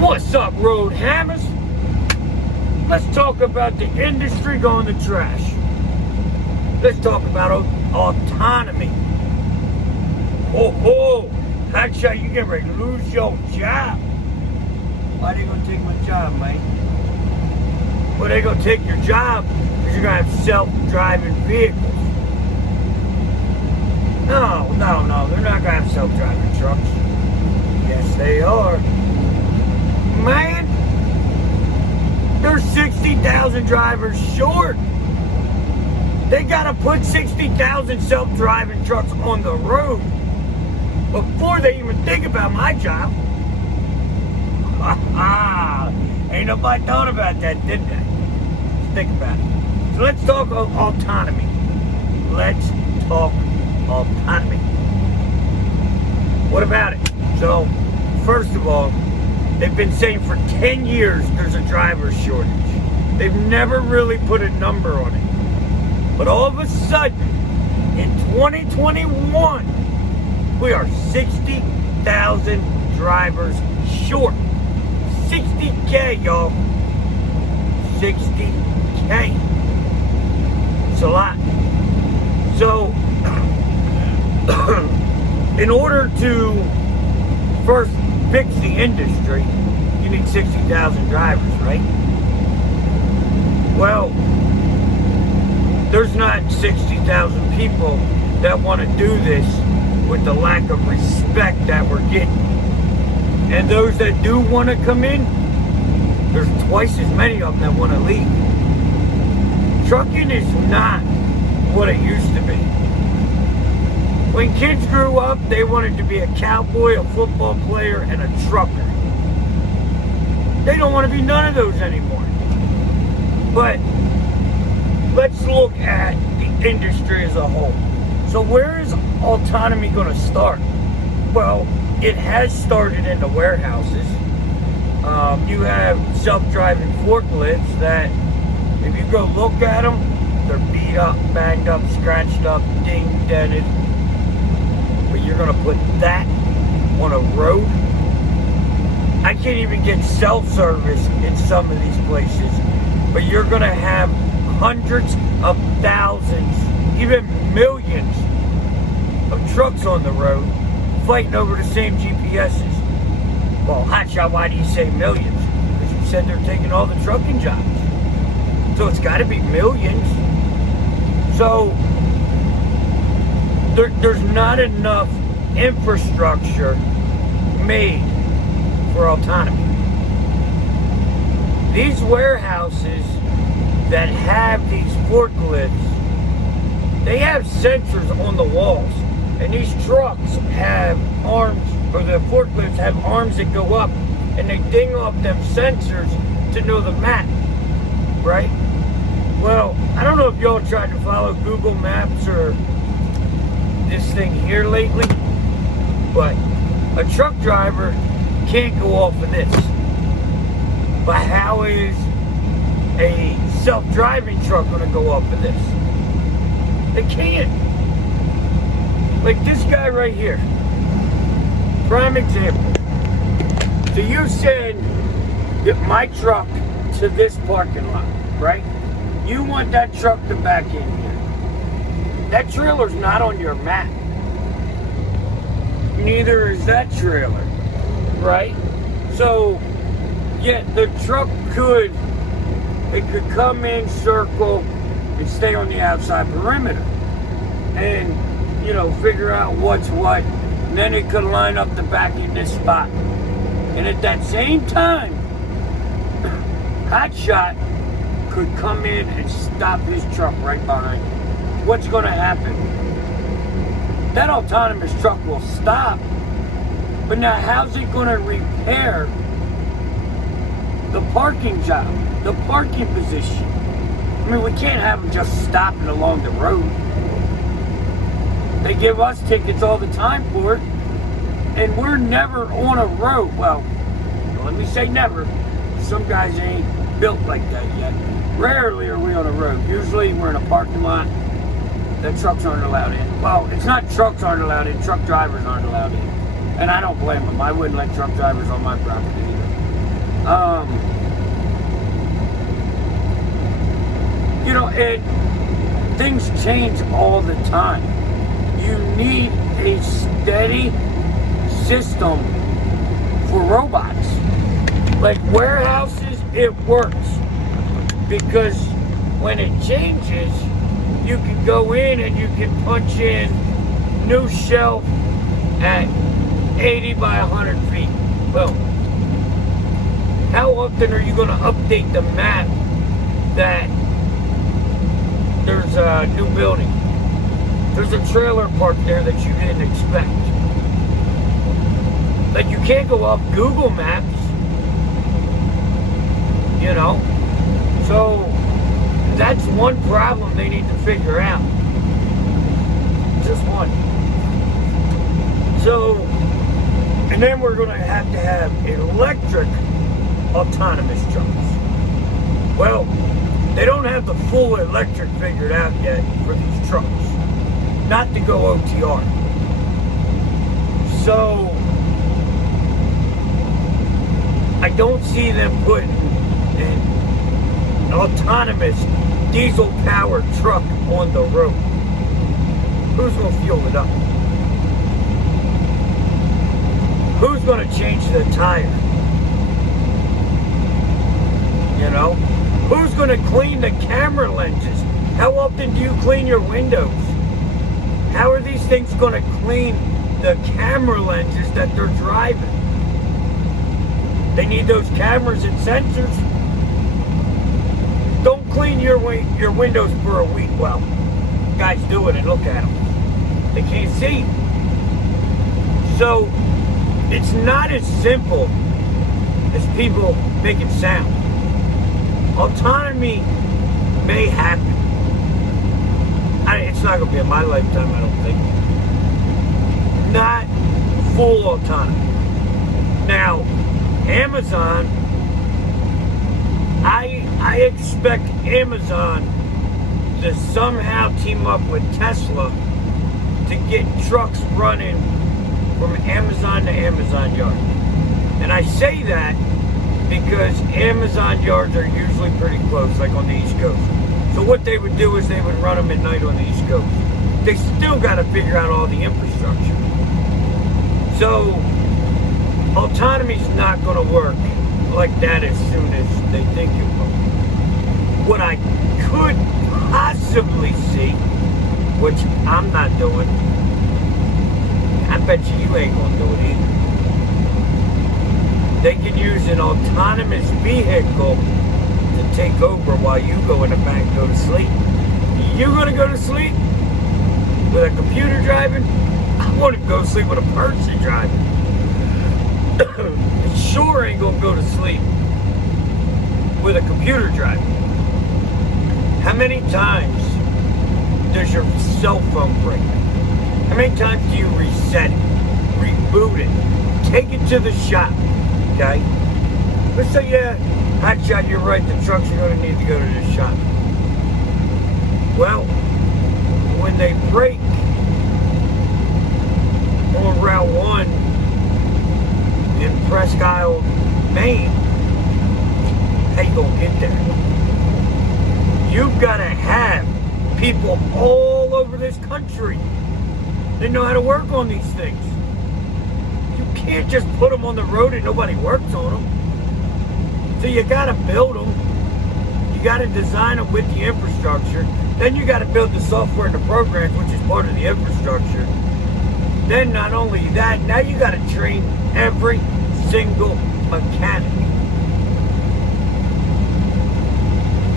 What's up, road hammers? Let's talk about the industry going to trash. Let's talk about autonomy. Oh, Hotshot, you get ready to lose your job. Why they gonna take my job, man? Well, they gonna take your job because you're gonna have self-driving vehicles. No, they're not gonna have self-driving trucks. Yes, they are. Man, they're 60,000 drivers short. They gotta put 60,000 self-driving trucks on the road before they even think about my job. Ain't nobody thought about that, did they? Let's think about it. So let's talk autonomy. Let's talk autonomy. What about it? So, first of all, they've been saying for 10 years there's a driver shortage. They've never really put a number on it. But all of a sudden, in 2021, we are 60,000 drivers short. 60K, y'all. 60K. It's a lot. So, in order to first fix the industry, you need 60,000 drivers, right? Well, there's not 60,000 people that want to do this with the lack of respect that we're getting. And those that do want to come in, there's twice as many of them that want to leave. Trucking is not what it used to be. When kids grew up, they wanted to be a cowboy, a football player, and a trucker. They don't want to be none of those anymore. But let's look at the industry as a whole. So where is autonomy going to start? Well, it has started in the warehouses. You have self-driving forklifts that, if you go look at them, they're beat up, banged up, scratched up, dinged, dented. But you're going to put that on a road? I can't even get self-service in some of these places. But you're going to have hundreds of thousands, even millions of trucks on the road fighting over the same GPSs. Well, Hotshot, why do you say millions? Because you said they're taking all the trucking jobs. So it's got to be millions. So there's not enough infrastructure made for autonomy. These warehouses that have these forklifts, they have sensors on the walls. And these trucks have arms, or the forklifts have arms that go up, and they ding off them sensors to know the map, right? Well, I don't know if y'all tried to follow Google Maps or this thing here lately, but a truck driver can't go off of this. But how is a self-driving truck going to go off of this? They can't. Like this guy right here. Prime example. So you send my truck to this parking lot, right? You want that truck to back in here. That trailer's not on your map. Neither is that trailer, right? So, yeah, the truck could come in, circle, and stay on the outside perimeter. And, you know, figure out what's what. And then it could line up the back in this spot. And at that same time, Hotshot could come in and stop his truck right behind him. What's going to happen? That autonomous truck will stop. But now how's it going to repair the parking job, the parking position? I mean, we can't have them just stopping along the road. They give us tickets all the time for it, and we're never on a road. Well, let me say never. Some guys ain't built like that yet. Rarely are we on a road. Usually we're in a parking lot that trucks aren't allowed in. Well, it's not trucks aren't allowed in, truck drivers aren't allowed in. And I don't blame them. I wouldn't let truck drivers on my property either. And things change all the time. You need a steady system for robots. Like warehouses, it works. Because when it changes, you can go in and you can punch in new shelf at 80 by 100 feet. Boom. How often are you going to update the map that there's a new building? There's a trailer park there that you didn't expect. Like, you can't go off Google Maps, you know? So, that's one problem they need to figure out. Just one. So, and then we're going to have electric autonomous trucks. Well, they don't have the full electric figured out yet for these trucks. Not to go OTR. So, I don't see them putting an autonomous diesel-powered truck on the road. Who's going to fuel it up? Who's going to change the tire? You know? Who's going to clean the camera lenses? How often do you clean your windows? How are these things going to clean the camera lenses that they're driving? They need those cameras and sensors. Don't clean your windows for a week. Well, guys do it and look at them. They can't see. So, it's not as simple as people make it sound. Autonomy may happen. It's not going to be in my lifetime, I don't think. Not full autonomy. Now, Amazon, I expect Amazon to somehow team up with Tesla to get trucks running from Amazon to Amazon yard. And I say that because Amazon yards are usually pretty close, like on the East Coast. So what they would do is they would run them at night on the East Coast. They still got to figure out all the infrastructure. So autonomy's not going to work like that as soon as they think it will. What I could possibly see, which I'm not doing, I bet you ain't going to do it either. They can use an autonomous vehicle to take over while you go in the back and go to sleep. You going to go to sleep with a computer driving? I want to go to sleep with a person driving. It sure ain't going to go to sleep with a computer driving. How many times does your cell phone break? How many times do you reset it, reboot it, take it to the shop, okay? Let's say, yeah, Hotshot, you're right, the trucks are going to need to go to the shop. Well, when they break on Route 1 in Presque Isle, Maine, how you going to get there? You've got to have people all over this country that know how to work on these things. You can't just put them on the road and nobody works on them. So you got to build them. You got to design them with the infrastructure. Then you got to build the software and the programs, which is part of the infrastructure. Then not only that, now you got to train every single mechanic.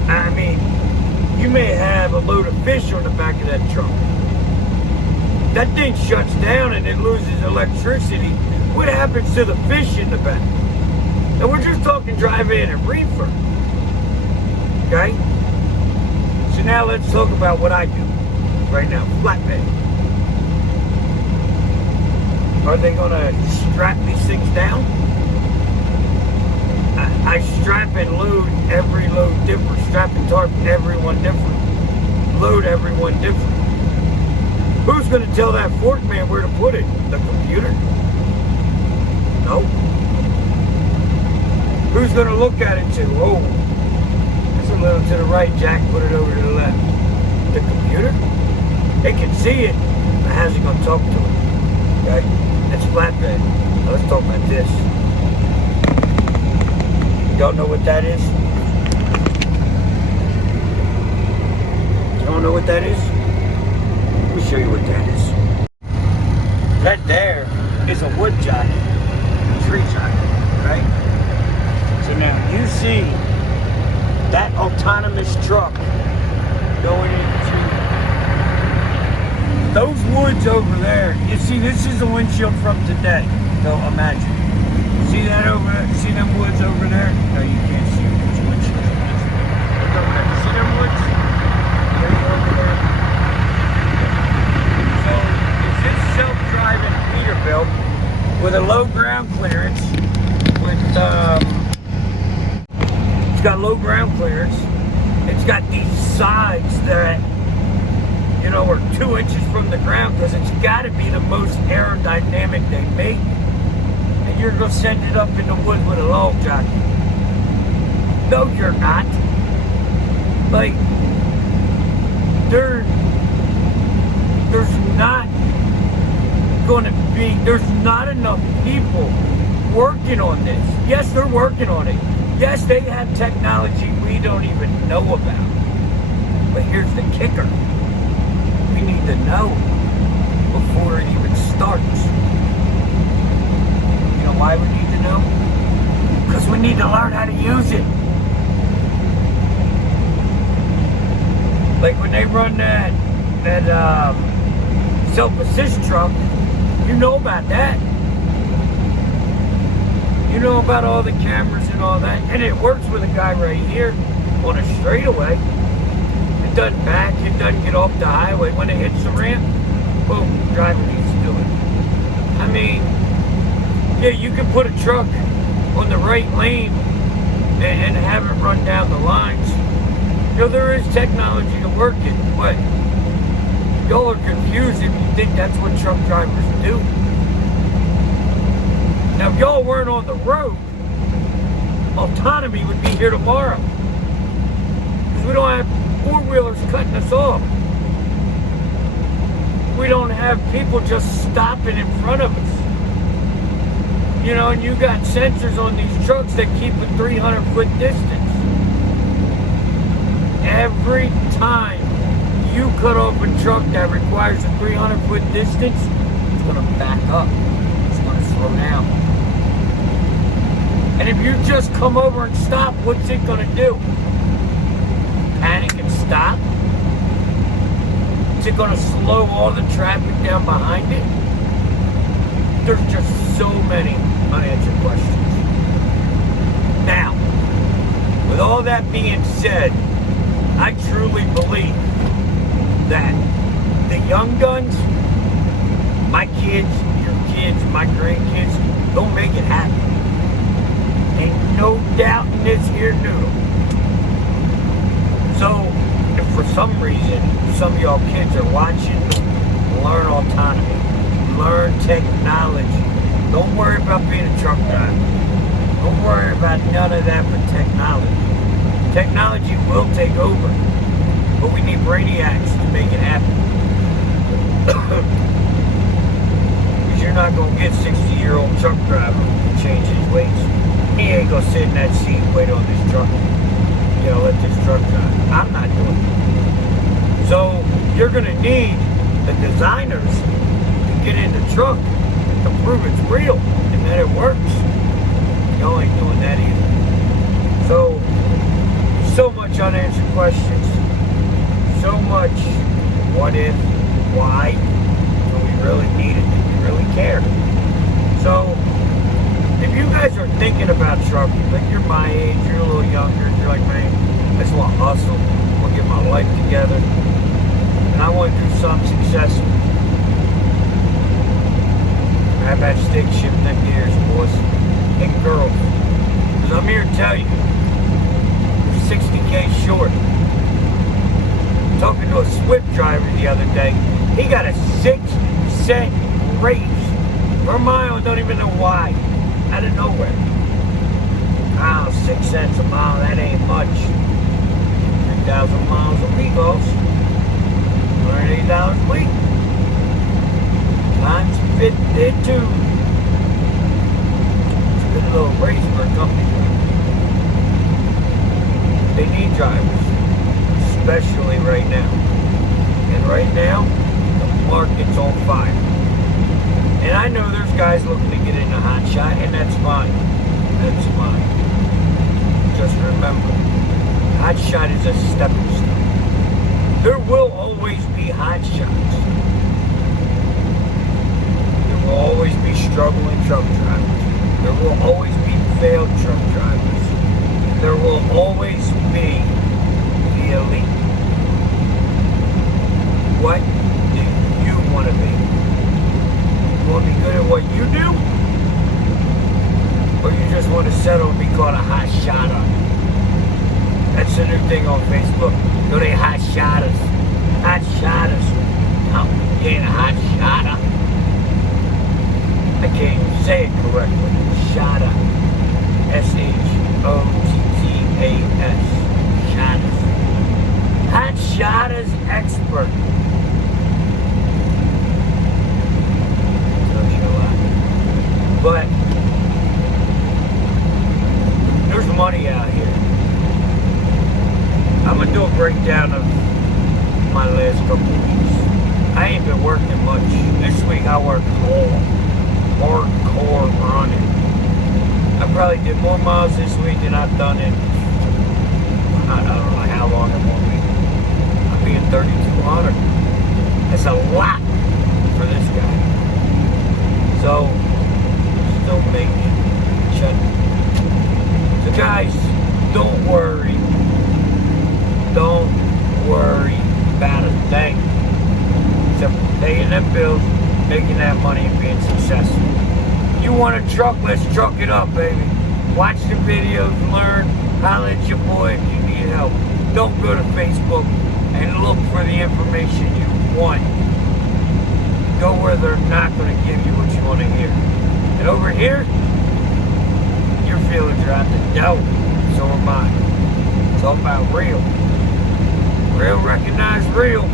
I mean, you may have a load of fish on the back of that truck. That thing shuts down and it loses electricity. What happens to the fish in the back? And we're just talking drive-in and reefer. Okay? So now let's talk about what I do right now. Flatbed. Are they going to strap these things down? I strap and load every load different. Strap and tarp everyone different. Load everyone different. Who's going to tell that fork man where to put it? The computer? No. Who's going to look at it too? Oh, it's a little to the right, Jack. Put it over to the left. The computer? It can see it, but how's it going to talk to it? Okay? That's flatbed. Now let's talk about this. Y'all know what that is? You don't know what that is? Let me show you what that is. That there is a wood jockey, a tree jockey, right? So now you see that autonomous truck going into those woods over there. You see, this is the windshield from today. So imagine. See that over there? See them woods over there? No, you can't see which windshield. Look over there. See them woods? There over there. So is this self-driving Peterbilt with a low ground clearance with it's got low ground clearance. It's got these sides that, you know, are 2 inches from the ground because it's got to be the most aerodynamic they make. And you're going to send it up in the woods with a log jockey. No, you're not. Like, there's not going to be, there's not enough people working on this. Yes, they're working on it. Yes, they have technology we don't even know about. But here's the kicker. We need to know before it even starts. You know why we need to know? Because we need to learn how to use it. Like when they run that self-assist truck, you know about that. You know about all the cameras and all that. And it works with a guy right here on a straightaway. It doesn't back, it doesn't get off the highway. When it hits the ramp, boom, the driver needs to do it. I mean, yeah, you can put a truck on the right lane and have it run down the lines. You know, there is technology to work it, but y'all are confused if you think that's what truck drivers do. Now, if y'all weren't on the road, autonomy would be here tomorrow. Because we don't have four-wheelers cutting us off. We don't have people just stopping in front of us. You know, and you got sensors on these trucks that keep a 300-foot distance. Every time you cut off a truck that requires a 300-foot distance, it's going to back up. It's going to slow down. And if you just come over and stop, what's it going to do? Panic and stop? Is it going to slow all the traffic down behind it? There's just so many unanswered questions. Now, with all that being said, I truly believe that the young guns, my kids, your kids, my grandkids, they'll make it happen. Ain't no doubt in this here noodle. So, if for some reason some of y'all kids are watching, learn autonomy, learn technology. Don't worry about being a truck driver. Don't worry about none of that but technology. Technology will take over, but we need brainiacs to make it happen. Because you're not going to get 60-year-old truck driver to change his ways. He ain't going to sit in that seat and wait on this truck. You know, let this truck drive. I'm not doing it. So you're going to need the designers to get in the truck to prove it's real and that it works. Y'all ain't doing that either. So much unanswered questions. So much what if, why. Do we really need it? Do we really care? So if you guys are thinking about trucking, like you're my age, you're a little younger, you're like, man, I just want to hustle, I want to get my life together, and I want to do something successful. How about stick shift them gears, boys and girls? Because I'm here to tell you, you're 60K short. Talking to a Swift driver the other day, he got a 6-cent raise per mile, don't even know why. Out of nowhere. I cents a mile, that ain't much. 3,000 miles a week, also. $180 a week. Times 52. It's a good little raise for a company. They need drivers, especially right now. And right now, the market's on fire. And I know there's guys looking to get into Hotshot, and that's fine. That's fine. Just remember, Hotshot is a stepping stone. There will always be Hotshots. There will always be struggling truck drivers. There will always be failed truck drivers. There will always be the elite. What do you want to be? You want to be good at what you do? Or you just want to settle and be called a hot shotter? That's the new thing on Facebook. No, they hot shotters. Hot shotters. No, you ain't a hot shotter. I can't even say it correctly. Shotter. S-H-O-T-T-A-S. Shotters. Hot shotters expert. But there's money out here. I'm gonna do a breakdown of my last couple weeks. I ain't been working much. This week I worked hardcore running. I probably did more miles this week than I've done in I don't know how long in 1 week. I'm being 3,200. That's a lot for this guy. So still making check. So guys, don't worry. Don't worry about a thing. Except for paying them bills, making that money, and being successful. You want a truck? Let's truck it up, baby. Watch the videos, learn, holler at your boy if you need help. Don't go to Facebook and look for the information you want. Go where they're not going to give you what you want to hear. And over here, your feelings are out the door. So am I. It's all about real. Real recognize real.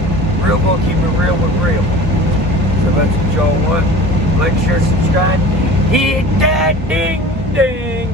Real gonna keep it real with real. So that's what y'all want. Like, share, subscribe. Hit that ding ding.